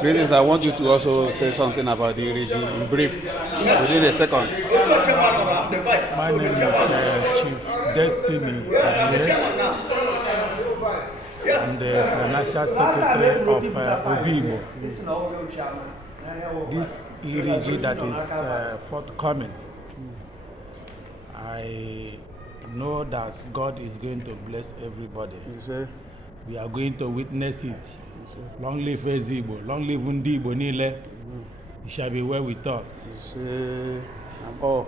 Greetings. I want you to also say something about the region in brief, within a second. My name is Chief Destiny. I'm the Financial Secretary of Igbo. This ERG that is forthcoming, I know that God is going to bless everybody. We are going to witness it. Long live Igbo, long live Igbo Nile. You shall be well with us. All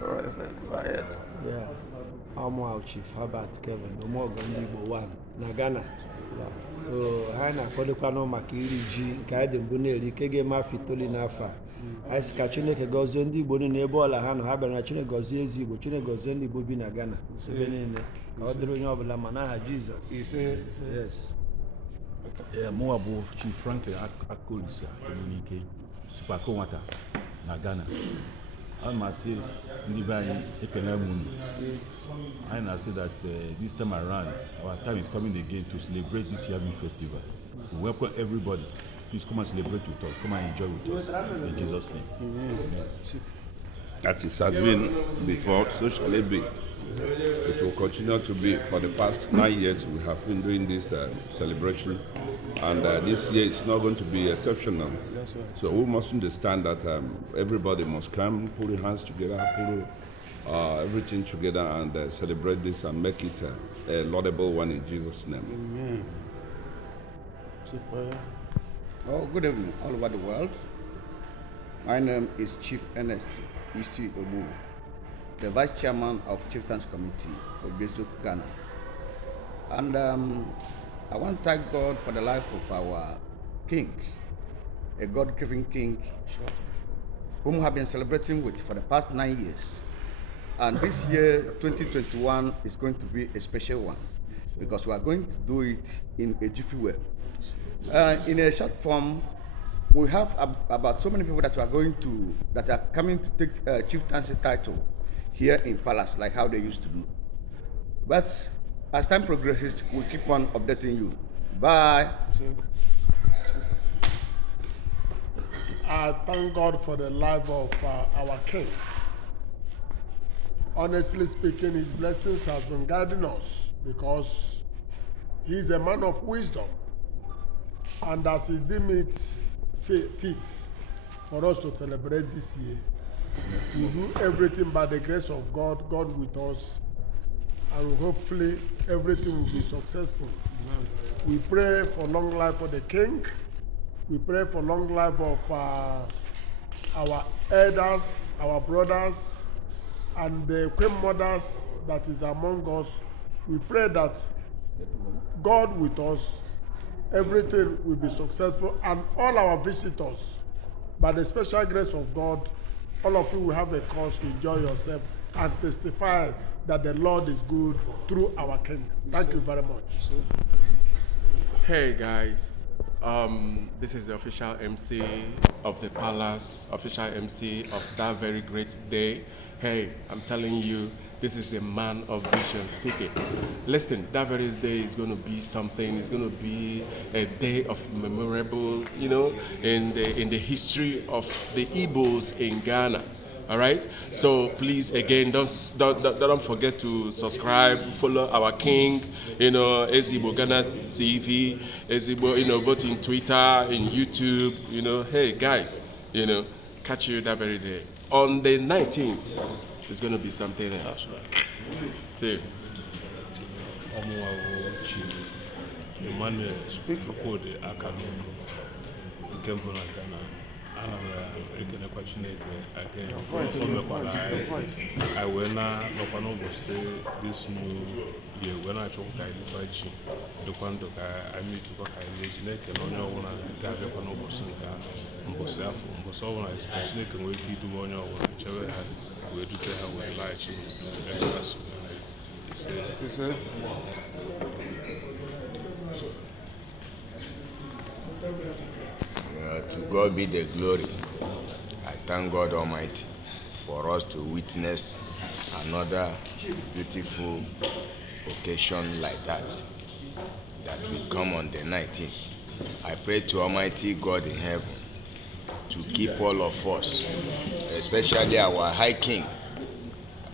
right, go ahead. Yeah. I'm our Chief Herbert Kevin, the more Igbo one, Nagana. So, I na-akwadokwa maka iri ji nke anyị dị mbụ na-eri ike ga-eme afọ itoolu n'afọ a. Anyị sị ka Chineke gọzie ndị Igbo niile ebe ọla ha nọ, ha bịara na Chineke gọzie ezi Igbo, Chineke gọzie ndị Igbo bi na Ghana ebe niile ka ọ dịrị onye ọbụla ma n'aha Jizọs. Yes. Mụwa bụ Chief Franklin Akolisa Emenike, Chief Akonwata na Ghana. I must say, I must say that this time around, our time is coming again to celebrate this Yabin festival. We welcome everybody. Please come and celebrate with us. Come and enjoy with us. In Jesus' name. Amen. That is has been before, so shall it be. It will continue to be. For the past 9 years, we have been doing this celebration, and this year is not going to be exceptional. So we must understand that everybody must come, put their hands together, put everything together, and celebrate this and make it a laudable one in Jesus' name. Amen. Oh, good evening, all over the world. My name is Chief Ernest Isi Obu, the Vice Chairman of Chieftains Committee of Bezo, Ghana. And I want to thank God for the life of our King, a God-given King, whom we have been celebrating with for the past 9 years. And this year, 2021, is going to be a special one because we are going to do it in a jiffy way. In a short form, we have about so many people that are coming to take chieftaincy title here in Palace, like how they used to do. But as time progresses, we'll keep on updating you. Bye. I thank God for the life of our King. Honestly speaking, his blessings have been guiding us because he's a man of wisdom. And as he deemed it fit for us to celebrate this year, we do everything by the grace of God, God with us, and hopefully everything will be successful. Amen. We pray for long life for the King. We pray for long life of our elders, our brothers, and the queen mothers that is among us. We pray that God with us, everything will be successful, and all our visitors, by the special grace of God, all of you will have a cause to enjoy yourself and testify that the Lord is good through our King. Thank you very much. Hey guys, this is the official MC of the Palace, official MC of that very great day. Hey, I'm telling you, this is the man of vision speaking. Listen, that very day is going to be something. It's going to be a day of memorable, you know, in the history of the Igbos in Ghana. All right. So please, again, don't forget to subscribe, follow our King, you know, Igbo Ghana TV, Igbo, you know, both in Twitter, in YouTube, you know. Hey guys, you know, catch you that very day. On the 19th, it's going to be something else. That's right. See. Emmanuel, speak for Code Academy. Ekenekwa Chineke again. I will not say this new year when I talk to you, the Quando I meet to Chineke, no one I gather for no Bosnica, Mbosaf, Mbosova, Chineke, we keep to one or whichever we do tell her with light. To God be the glory. I thank God Almighty for us to witness another beautiful occasion like that we come on the 19th. I pray to Almighty God in heaven to keep all of us, especially our High King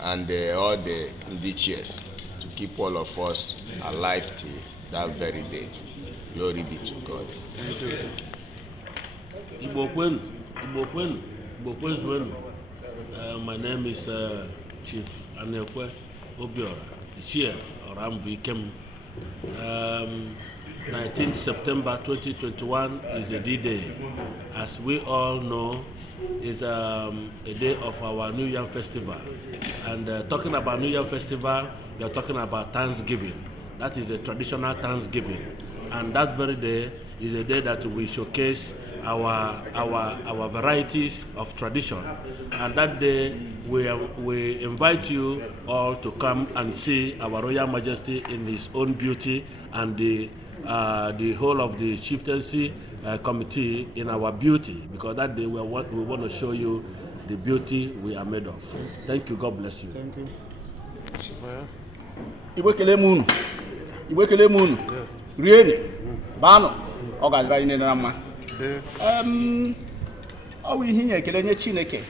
and all the indigenous, to keep all of us alive till that very date. Glory be to God. Igbo kwenu, Igbo kwenu, Igbo kwezuenu. My name is Chief Anekwe Obiora, Ichie Orambu Ikem. 19th September 2021 is a D-Day. As we all know, is a day of our New Yam Festival. And talking about New Yam Festival, we are talking about Thanksgiving. That is a traditional Thanksgiving. And that very day is a day that we showcase our varieties of tradition. And that day we invite you all to come and see our Royal Majesty in his own beauty, and the whole of the chieftaincy committee in our beauty, because that day we want to show you the beauty we are made of. Thank you. God bless you. Thank you. Igbo kele munu. Igbo kele munu. Rieni. Bano. Ọ ga-adịrị anyị niile na mma. Ọ bụ ihe inye ekele nye Chineke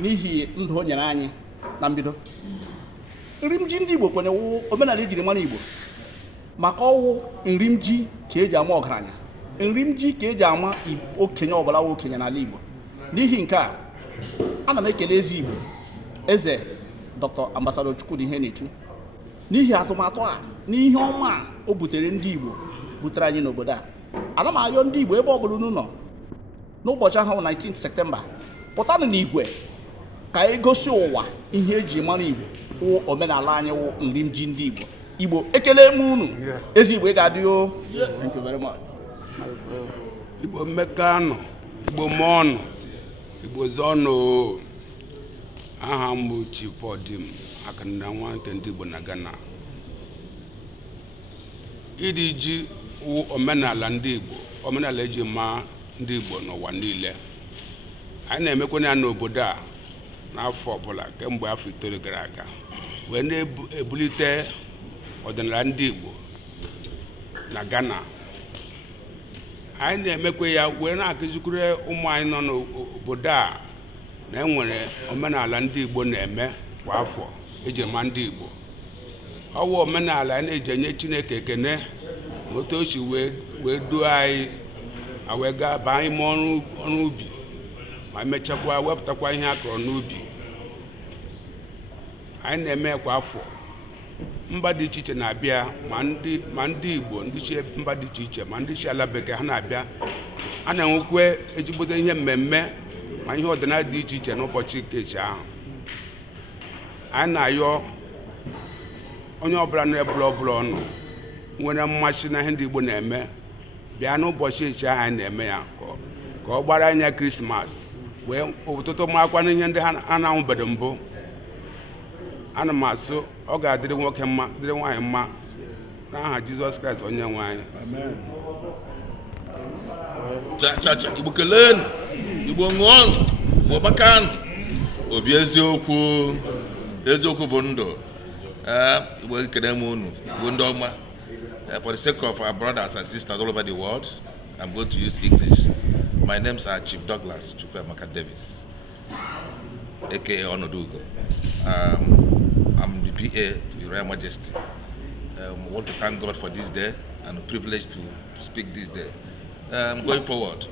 n'ihi ndụ o nyere anyị na mbido. Nri m ji ndị Igbo kwenyewu omenala ejiri mara Igbo, maka ọwụ nri m ji ka eji ama ọgaranya, nri m ji ka eji ama okenye ọbụla wụ okenye n'ala Igbo. N'ihi nke a, ana m ekele ezi Igbo, eze Dr. Ambassador Chukwudi ihe na-etu, n'ihi atụmatụ a n'ihe ọma a o butere ndị Igbo butere anyị n'obodo a. Ana m ayọ ndị Igbo ebe ọ bụla unu nọ n'ụbọchị ahụ 19th Septemba, pụtanụ n'igwe ka anyị gosi ụwa ihe eji mara Igbo wụ omenala anyị wụ nri m ji ndị Igbo. Igbo ekele m unu, ezi Igbo ga-adị o. Thank you very much. Igbo mmekanụ, Igbo mọnụ, Igbo zọnụ. Aha m bụ Chief Odim Akanda nwante ndị Igbo na Ghana. Iri ji wụ omenala ndị Igbo, omenala eji ma ndị Igbo n'ụwa niile. Anyị na-emekwana ya n'obodo a n'afọ ọbụla kemgbe afọ 9 gara aga, wee na-ebulite ọdịnala ndị Igbo na Ghana. Anyị na-emekwa ya wee na-akụzikwere ụmụ anyị nọ n'obodo a na enwere omenala ndị Igbo na-eme kwa afọ eji ma ndị Igbo. Ọ wụ omenala anyị na-eji enye Chineke ekene na otu o si wee duo anyị wee gaa baa ime ọrụ ubi, ma mechakwa wepụtakwa ihe a kọrọ n'ubi. Anyị na-eme kwa afọ. Mba dị iche iche na-abịa, ma ndị Igbo, ndị si mba dị iche iche, ma ndị si ala bekee ha na-abịa. A na-enwekwe ejigbote ihe mmemme ma ihe ọdịnala dị iche iche n'ụbọchị kechi ahụ. Anyị na-ayọ onye ọbụla n'ebụla ọbụla ọnụ nwere mmasị na ihe ndị Igbo na-eme, bịa n'ụbọchị echi ahụ anyị na-eme ya ka ọ gbara anya Krismas, wee ụtụtụ makwa n'ihe ndị ha na-ahụbedo mbụ. Ana m asụ ọ ga-adịrị nwoke mma, dịrị nwaanyị mma, n'aha Jizọs Kraịst onye nwe anyị. Igbo kelenu, Igbo ṅụọnụ, Igbo gbakanụ, obi eziokwu bụ ndụ. Igbo ekele m unu, Igbo ndị ọma. For the sake of our brothers and sisters all over the world, I'm going to use English. My names are Chief Douglas Chukwuemeka Davis, aka Onodugo. I'm the PA to the Royal Majesty. I want to thank God for this day and the privilege to speak this day. Going forward,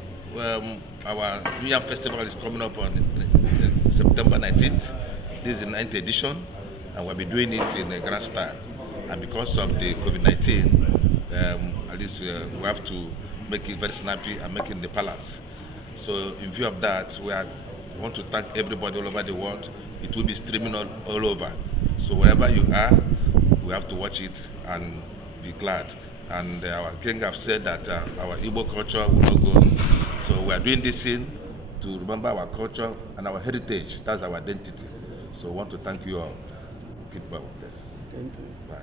our New Yam Festival is coming up on September 19th. This is the 9th edition, and we'll be doing it in a grand style. And because of the COVID-19, at least we have to make it very snappy and make it in the palace. So in view of that, we want to thank everybody all over the world. It will be streaming all over. So wherever you are, we have to watch it and be glad. And our king have said that our Igbo culture will not go. So we are doing this thing to remember our culture and our heritage. That's our identity. So I want to thank you all. Keep well with this. Thank you. Bye.